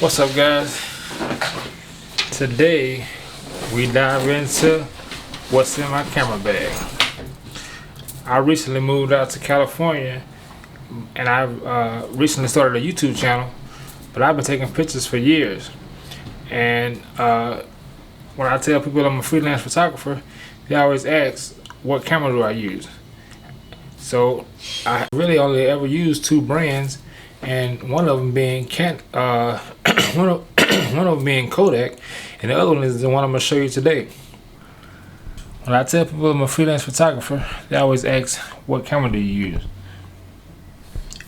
What's up, guys? Today we dive into what's in my camera bag. I recently moved out to California, and I recently started a YouTube channel, but I've been taking pictures for years. And when I tell people I'm a freelance photographer, they always ask, what camera do I use? So I really only ever used two brands, and one of them being one of one of them being Kodak, and the other one is the one I'm gonna show you today. When I tell people I'm a freelance photographer, they always ask, "What camera do you use?"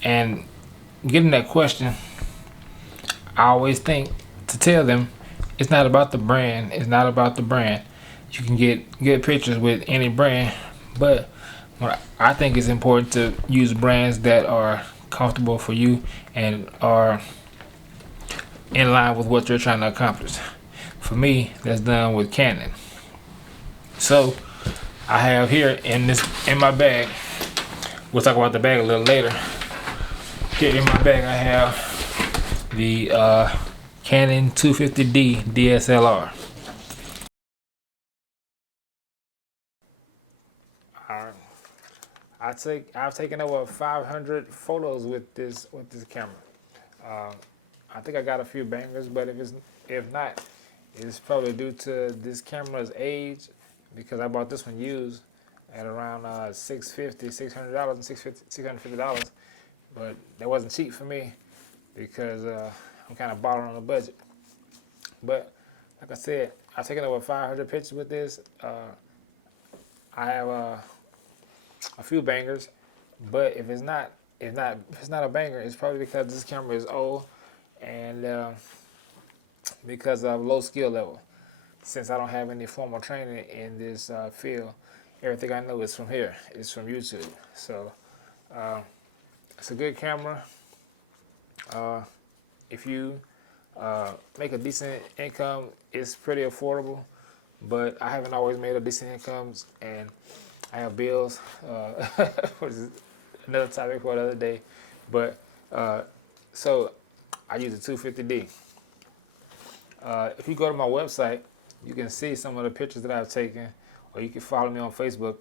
And getting that question, I always think to tell them, it's not about the brand. It's not about the brand. You can get good pictures with any brand, but I think it's important to use brands that are comfortable for you and are in line with what you're trying to accomplish. For me, that's done with Canon. So I have here in my bag. We'll talk about the bag a little later. Here in my bag, I have the Canon 250D DSLR. I've taken over 500 photos with this camera. I think I got a few bangers, but if not, it's probably due to this camera's age, because I bought this one used at around $650, $600, $650, but that wasn't cheap for me because I'm kind of balling on a budget. But like I said, I've taken over 500 pictures with this. I have a few bangers, but if it's not a banger, it's probably because this camera is old and because of low skill level. Since I don't have any formal training in this field, everything I know is from here. It's from YouTube. So it's a good camera. If you make a decent income, it's pretty affordable. But I haven't always made a decent incomes, and I have bills, which is another topic for another day. But so I use the 250D. If you go to my website, you can see some of the pictures that I've taken, or you can follow me on Facebook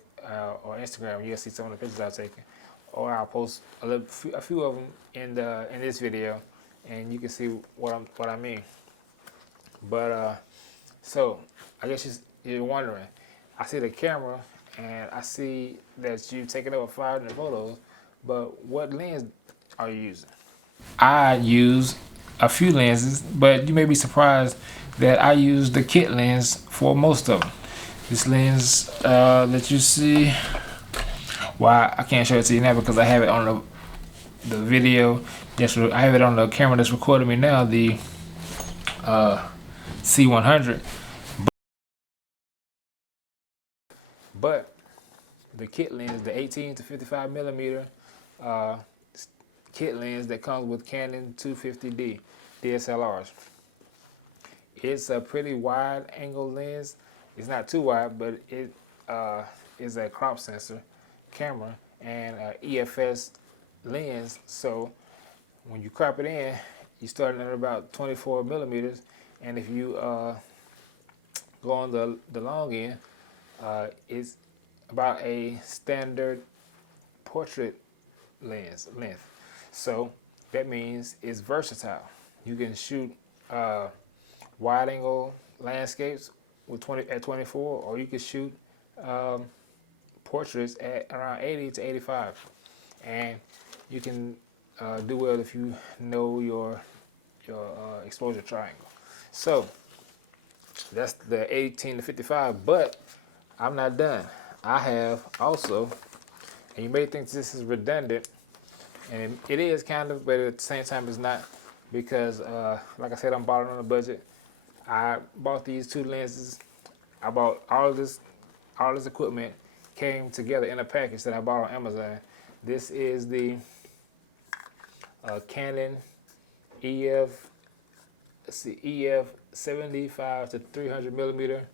or Instagram. You'll see some of the pictures I've taken, or I'll post a few of them in this video, and you can see what I mean. But so I guess you're wondering. I see the camera, and I see that you've taken over 500 photos, but what lens are you using? I use a few lenses, but you may be surprised that I use the kit lens for most of them. This lens that you see, well, I can't show it to you now because I have it on the video. I have it on the camera that's recording me now, the C100. But the kit lens, the 18 to 55 millimeter kit lens that comes with Canon 250D DSLRs. It's a pretty wide angle lens. It's not too wide, but it is a crop sensor camera and EFS lens. So when you crop it in, you're starting at about 24 millimeters, and if you go on the long end, it's about a standard portrait lens length. So that means it's versatile. You can shoot wide angle landscapes with 24, or you can shoot portraits at around 80 to 85, and you can do well if you know your exposure triangle. So that's the 18 to 55, but I'm not done. I have also, and you may think this is redundant, and it is kind of, but at the same time it's not, because like I said, I'm balling on a budget. I bought these two lenses. I bought all of this equipment came together in a package that I bought on Amazon. This is the Canon EF 75 to 300 millimeter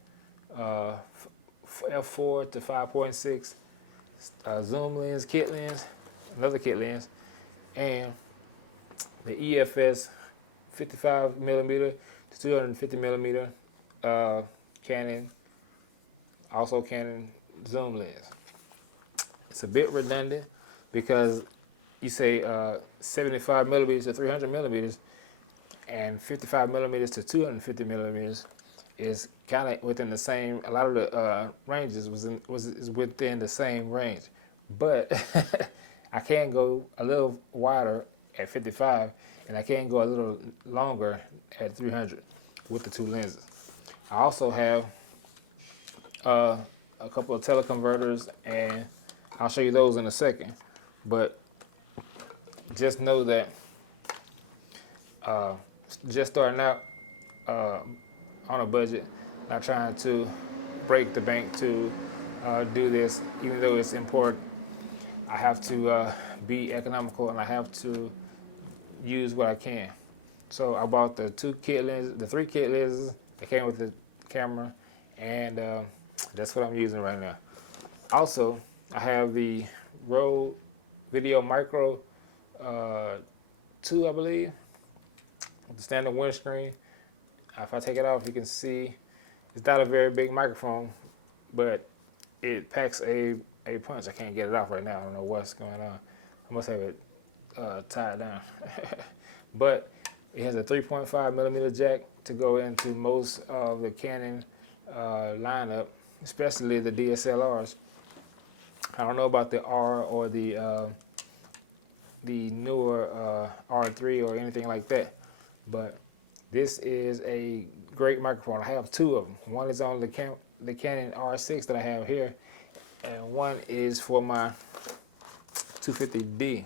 f4 to 5.6 zoom lens, kit lens, another kit lens, and the EFS 55 millimeter to 250 millimeter Canon, also Canon zoom lens. It's a bit redundant because you say 75 millimeters to 300 millimeters and 55 millimeters to 250 millimeters is kind of within the same. A lot of the ranges is within the same range, but I can go a little wider at 55, and I can go a little longer at 300 with the two lenses. I also have a couple of teleconverters, and I'll show you those in a second. But just know that just starting out on a budget, not trying to break the bank to do this, even though it's important. I have to be economical, and I have to use what I can. So I bought the three kit lenses that came with the camera, and that's what I'm using right now. Also, I have the Rode Video Micro 2, I believe, with the standard windscreen. If I take it off, you can see it's not a very big microphone, but it packs a punch. I can't get it off right now. I don't know what's going on. I must have it tied down. But it has a 3.5 millimeter jack to go into most of the Canon lineup, especially the DSLRs. I don't know about the R or the newer R3 or anything like that, but this is a great microphone. I have two of them. One is on the Canon R6 that I have here, and one is for my 250D.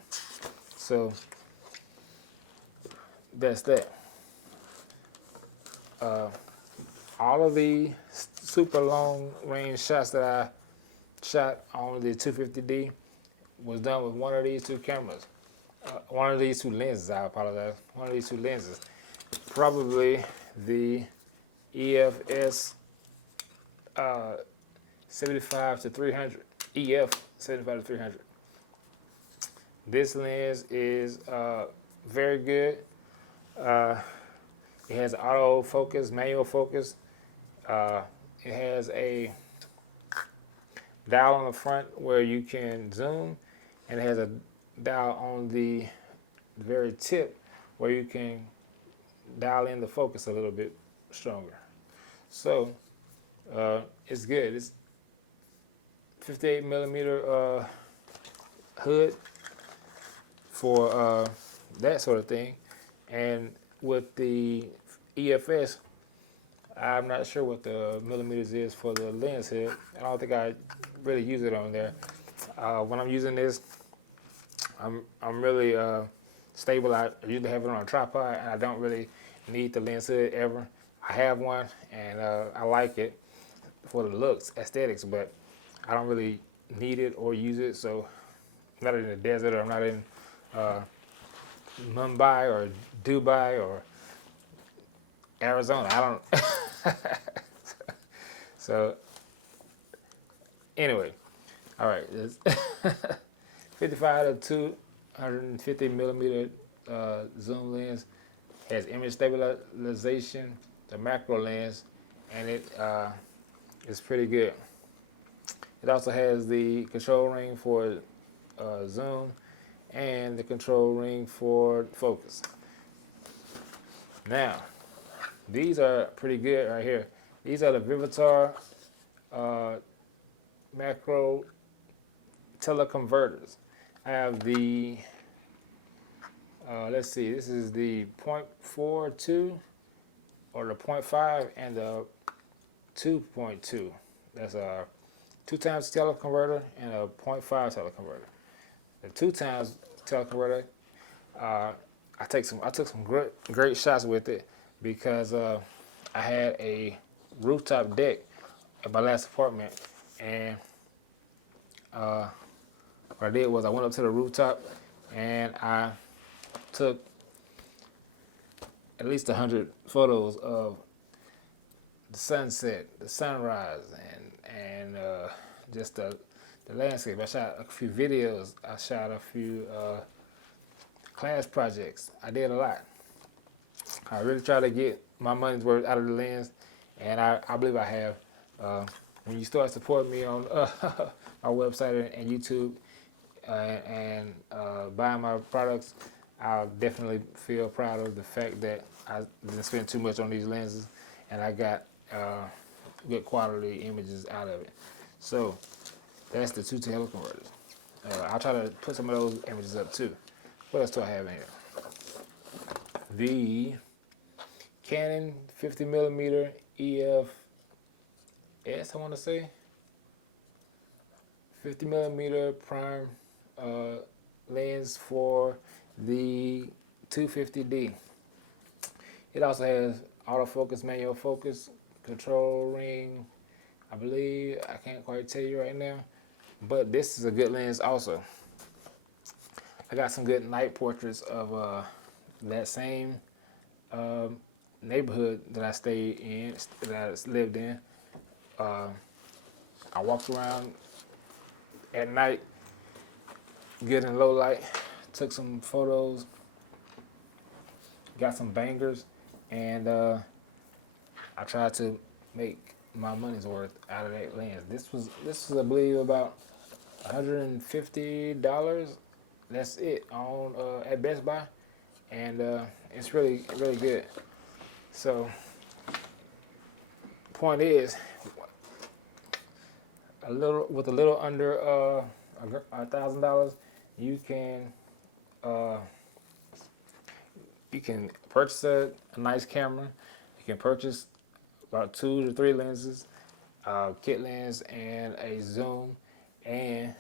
So that's that. All of the super long range shots that I shot on the 250D was done with one of these two cameras. One of these two lenses, I apologize. One of these two lenses. Probably the EFS 75 to 300. EF 75 to 300. This lens is very good. It has auto focus, manual focus. It has a dial on the front where you can zoom, and it has a dial on the very tip where you can dial in the focus a little bit stronger. So it's good. It's 58 millimeter hood for that sort of thing, and with the EFS, I'm not sure what the millimeters is for the lens head. I don't think I really use it on there. When I'm using this, I'm really stable. I usually have it on a tripod, and I don't really need the lens hood ever. I have one, and I like it for the looks, aesthetics, but I don't really need it or use it. So I'm not in the desert, or I'm not in Mumbai or Dubai or Arizona. I don't. So anyway, all right. 55 to 250 millimeter zoom lens, has image stabilization, the macro lens, and it is pretty good. It also has the control ring for zoom and the control ring for focus. Now, these are pretty good right here. These are the Vivitar macro teleconverters. I have the, let's see, this is the 0.42 or the 0.5 and the 2.2. That's a 2 times teleconverter and a 0.5 teleconverter. The 2 times teleconverter, I took some great shots with it because I had a rooftop deck at my last apartment, and what I did was I went up to the rooftop and I took at least 100 photos of the sunset, the sunrise, and just the landscape. I shot a few videos. I shot a few class projects. I did a lot. I really try to get my money's worth out of the lens, and I believe I have. When you start supporting me on my website and YouTube and buying my products, I'll definitely feel proud of the fact that I didn't spend too much on these lenses, and I got good quality images out of it. So that's the two teleconverters. I'll try to put some of those images up too. What else do I have in here? The Canon 50mm EF-S, I want to say. 50mm prime lens for the 250D. It also has autofocus, manual focus, control ring, I believe. I can't quite tell you right now, but this is a good lens also. I got some good night portraits of that same neighborhood that I stayed in, that I lived in. I walked around at night, good in low light, took some photos, got some bangers, and I tried to make my money's worth out of that lens. This was I believe about $150. That's it on at Best Buy, and it's really good. So point is, a little under $1,000, you can purchase a nice camera. You can purchase about 2 to 3 lenses, kit lens and a zoom, and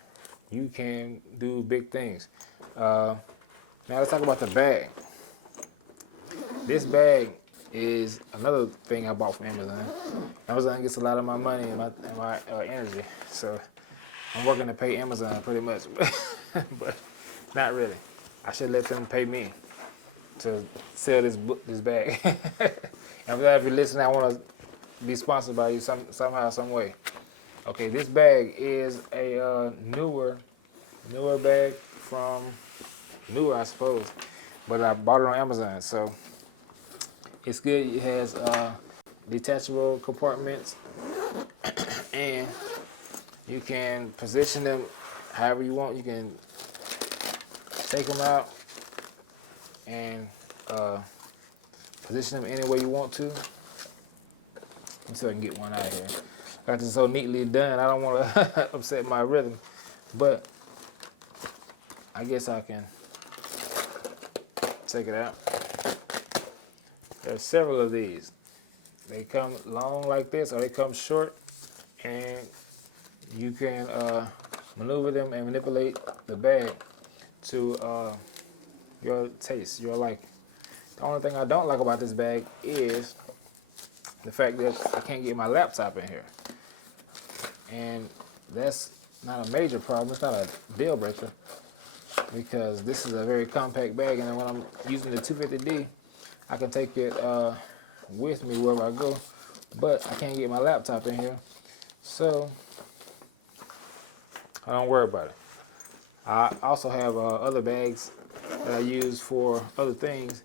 you can do big things. Now let's talk about the bag. This bag is another thing I bought from Amazon. Amazon gets a lot of my money and my energy, so I'm working to pay Amazon pretty much, but not really. I should let them pay me to sell this bag. And if you're listening, I want to be sponsored by you somehow, some way. Okay, this bag is a newer bag from newer, I suppose, but I bought it on Amazon, so it's good. It has detachable compartments, and you can position them however you want. You can take them out and position them any way you want to. Let me see if I can get one out of here. Got this so neatly done, I don't want to upset my rhythm, but I guess I can take it out. There's several of these. They come long like this, or they come short, and you can maneuver them and manipulate the bag to your taste, your liking. The only thing I don't like about this bag is the fact that I can't get my laptop in here. And that's not a major problem. It's not a deal breaker, because this is a very compact bag, and when I'm using the 250D, I can take it with me wherever I go, but I can't get my laptop in here, so I don't worry about it. I also have other bags that I use for other things,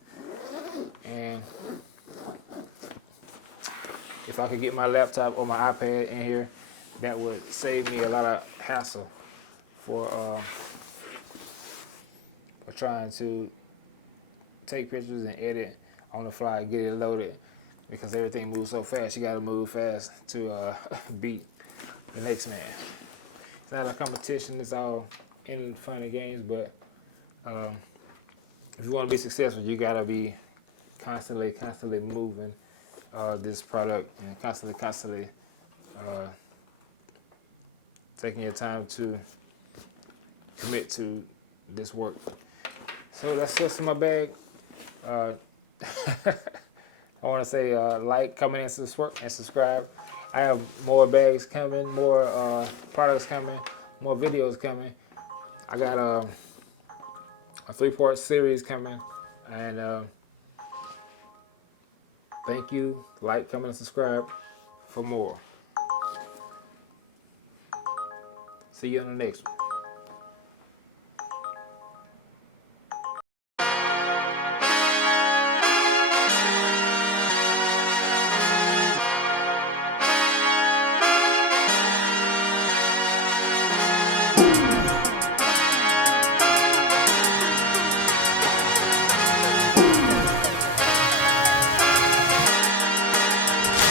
and if I could get my laptop or my iPad in here, that would save me a lot of hassle for trying to take pictures and edit on the fly, get it loaded, because everything moves so fast. You got to move fast to beat the next man. It's not a competition. It's all in fun and games, but if you want to be successful, you got to be constantly moving this product, and constantly taking your time to commit to this work. So that's just in my bag. I want to say like, comment, and subscribe. I have more bags coming, more products coming, more videos coming. I got a 3-part series coming, and thank you. Like, comment, and subscribe for more. See you on the next one.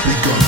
We gonna